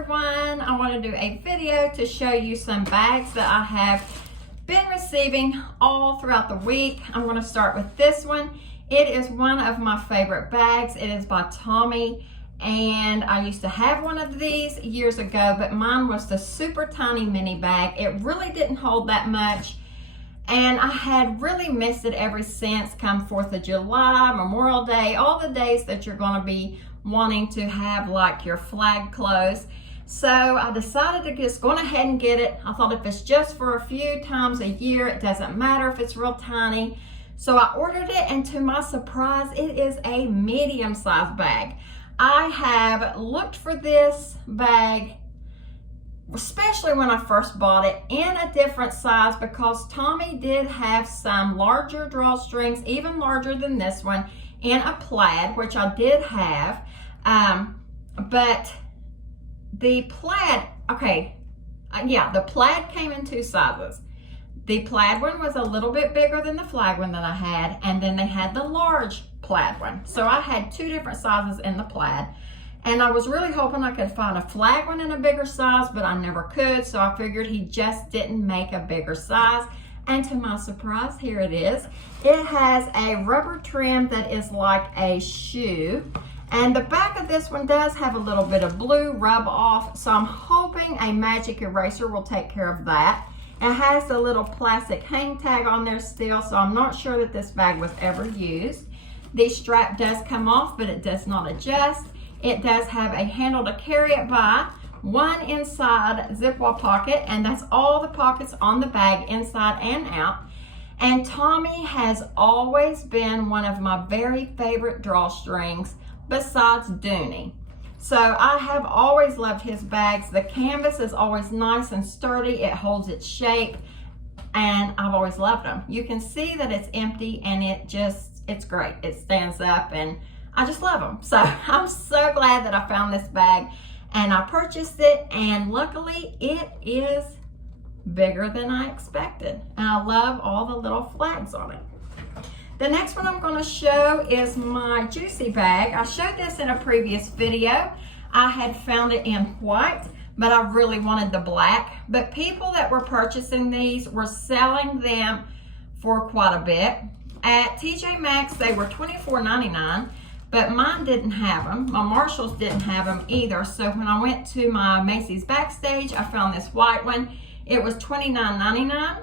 everyone, I want to do a video to show you some bags that I have been receiving all throughout the week. I'm going to start with this one. It is one of my favorite bags. It is by Tommy, and I used to have one of these years ago, but mine was the super tiny mini bag. It really didn't hold that much, and I had really missed it ever since come 4th of July, Memorial Day, all the days that you're going to be wanting to have like your flag clothes. So I decided to just go ahead and get it. I thought if it's just for a few times a year, it doesn't matter if it's real tiny. So I ordered it, and to my surprise, it is a medium-sized bag. I have looked for this bag, especially when I first bought it, in a different size because Tommy did have some larger drawstrings, even larger than this one, in a plaid, which I did have. But the plaid, the plaid came in two sizes. The plaid one was a little bit bigger than the flag one that I had, and then they had the large plaid one. So I had two different sizes in the plaid, and I was really hoping I could find a flag one in a bigger size, but I never could, so I figured he just didn't make a bigger size. And to my surprise, here it is. It has a rubber trim that is like a shoe, and the back of this one does have a little bit of blue rub off, so I'm hoping a magic eraser will take care of that. It has a little plastic hang tag on there still, so I'm not sure that this bag was ever used. The strap does come off, but it does not adjust. It does have a handle to carry it by, one inside zip-wall pocket, and that's all the pockets on the bag inside and out. And Tommy has always been one of my very favorite drawstrings besides Dooney. So I have always loved his bags. The canvas is always nice and sturdy. It holds its shape, and I've always loved them. You can see that it's empty, and it's great. It stands up, and I just love them. So I'm so glad that I found this bag, and I purchased it, and luckily it is bigger than I expected. And I love all the little flags on it. The next one I'm going to show is my Juicy bag. I showed this in a previous video. I had found it in white, but I really wanted the black. But people that were purchasing these were selling them for quite a bit. At TJ Maxx, they were $24.99, but mine didn't have them. My Marshalls didn't have them either. So when I went to my Macy's Backstage, I found this white one. It was $29.99.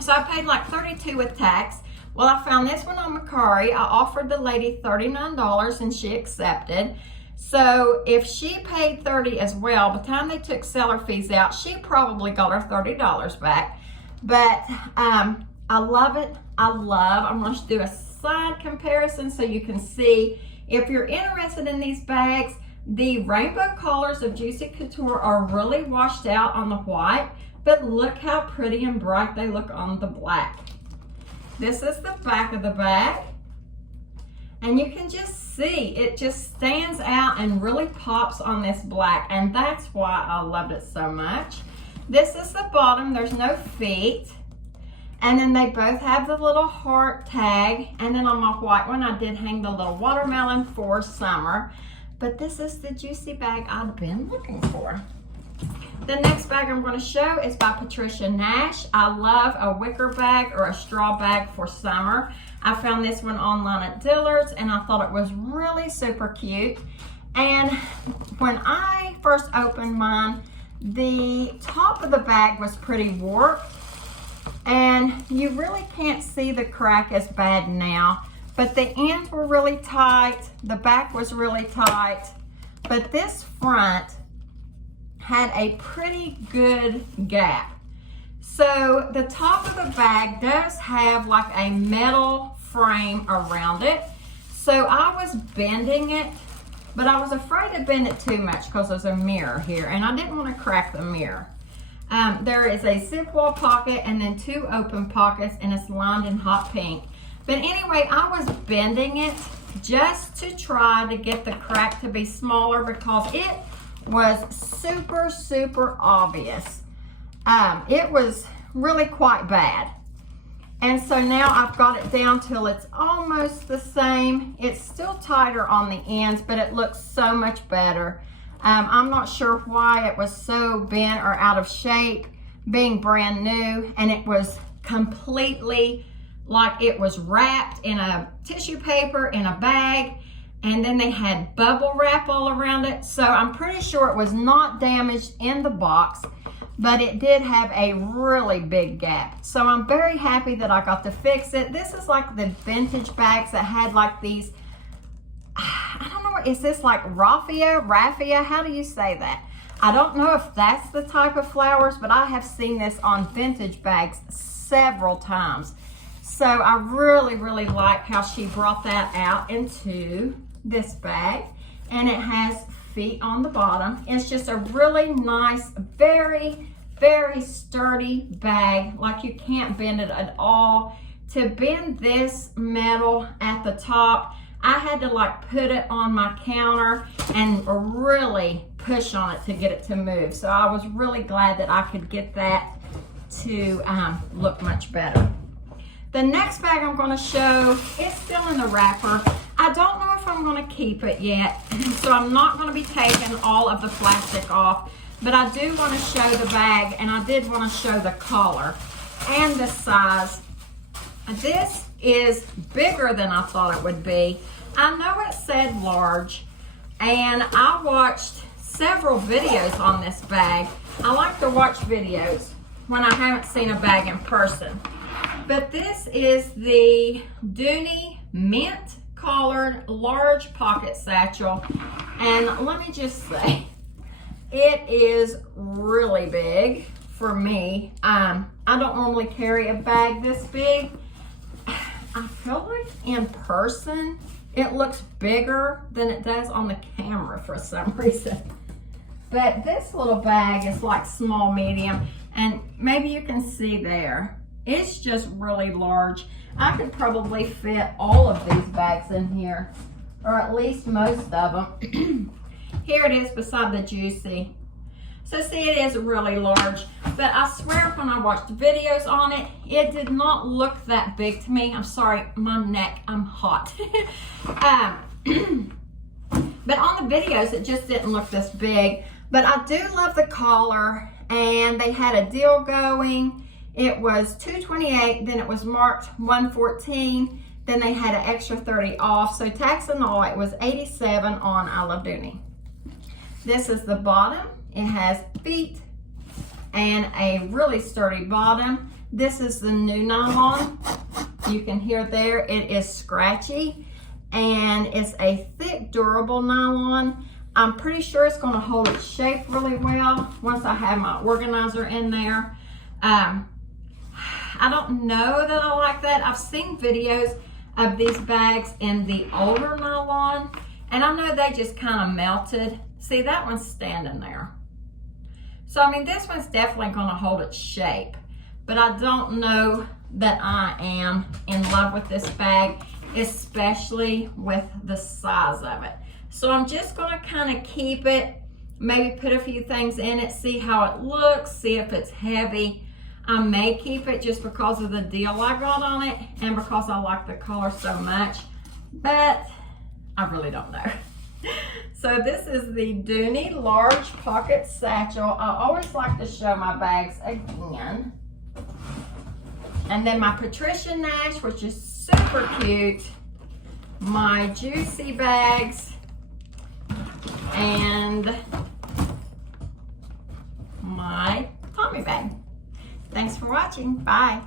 So I paid like $32 with tax. Well, I found this one on Mercari. I offered the lady $39 and she accepted. So if she paid $30 as well, by the time they took seller fees out, she probably got her $30 back. But I love it. I'm going to do a side comparison so you can see. If you're interested in these bags, the rainbow colors of Juicy Couture are really washed out on the white, but look how pretty and bright they look on the black. This is the back of the bag, and you can just see it just stands out and really pops on this black, and that's why I loved it so much. This is the bottom. There's no feet, and then they both have the little heart tag, and then on my white one I did hang the little watermelon for summer. But this is the Juicy bag I've been looking for. The next bag I'm going to show is by Patricia Nash. I love a wicker bag or a straw bag for summer. I found this one online at Dillard's, and I thought it was really super cute. And when I first opened mine, the top of the bag was pretty warped, and you really can't see the crack as bad now. But the ends were really tight, the back was really tight, but this front had a pretty good gap. So the top of the bag does have like a metal frame around it. So I was bending it, but I was afraid to bend it too much because there's a mirror here, and I didn't want to crack the mirror. There is a zip wall pocket and then two open pockets, and it's lined in hot pink. But anyway, I was bending it just to try to get the crack to be smaller because it was super, super obvious. It was really quite bad. And so now I've got it down till it's almost the same. It's still tighter on the ends, but it looks so much better. I'm not sure why it was so bent or out of shape, being brand new, and it was completely like it was wrapped in a tissue paper in a bag, and then they had bubble wrap all around it. So I'm pretty sure it was not damaged in the box, but it did have a really big gap. So I'm very happy that I got to fix it. This is like the vintage bags that had like these, I don't know, is this like raffia? How do you say that? I don't know if that's the type of flowers, but I have seen this on vintage bags several times. So I really, really like how she brought that out into this bag. And it has feet on the bottom. It's just a really nice, very, very sturdy bag. Like you can't bend it at all. To bend this metal at the top, I had to like put it on my counter and really push on it to get it to move. So I was really glad that I could get that to look much better. The next bag I'm going to show is still in the wrapper. I don't know if I'm going to keep it yet, so I'm not going to be taking all of the plastic off, but I do want to show the bag, and I did want to show the color and the size. This is bigger than I thought it would be. I know it said large, and I watched several videos on this bag. I like to watch videos when I haven't seen a bag in person. But this is the Dooney mint collared large pocket satchel, and let me just say, it is really big for me. I don't normally carry a bag this big. I feel like in person it looks bigger than it does on the camera for some reason. But this little bag is like small medium, and maybe you can see there. It's just really large. I could probably fit all of these bags in here, or at least most of them. Here it is beside the Juicy. So see, it is really large, but I swear when I watched videos on it, it did not look that big to me. I'm sorry, my neck, I'm hot. But on the videos, it just didn't look this big. But I do love the collar, and they had a deal going. It was $2.28, then it was marked $1.14, then they had an extra 30 off. So tax and all, it was $87 on I Love Dooney. This is the bottom. It has feet and a really sturdy bottom. This is the new nylon. You can hear there, it is scratchy, and it's a thick, durable nylon. I'm pretty sure it's gonna hold its shape really well once I have my organizer in there. I don't know that I like that. I've seen videos of these bags in the older nylon, and I know they just kind of melted. See, that one's standing there. So, I mean, this one's definitely going to hold its shape, but I don't know that I am in love with this bag, especially with the size of it. So I'm just going to kind of keep it, maybe put a few things in it, see how it looks, see if it's heavy. I may keep it just because of the deal I got on it and because I like the color so much, but I really don't know. So this is the Dooney large pocket satchel. I always like to show my bags again. And then my Patricia Nash, which is super cute. My Juicy bags. And my Tommy bag. Thanks for watching. Bye.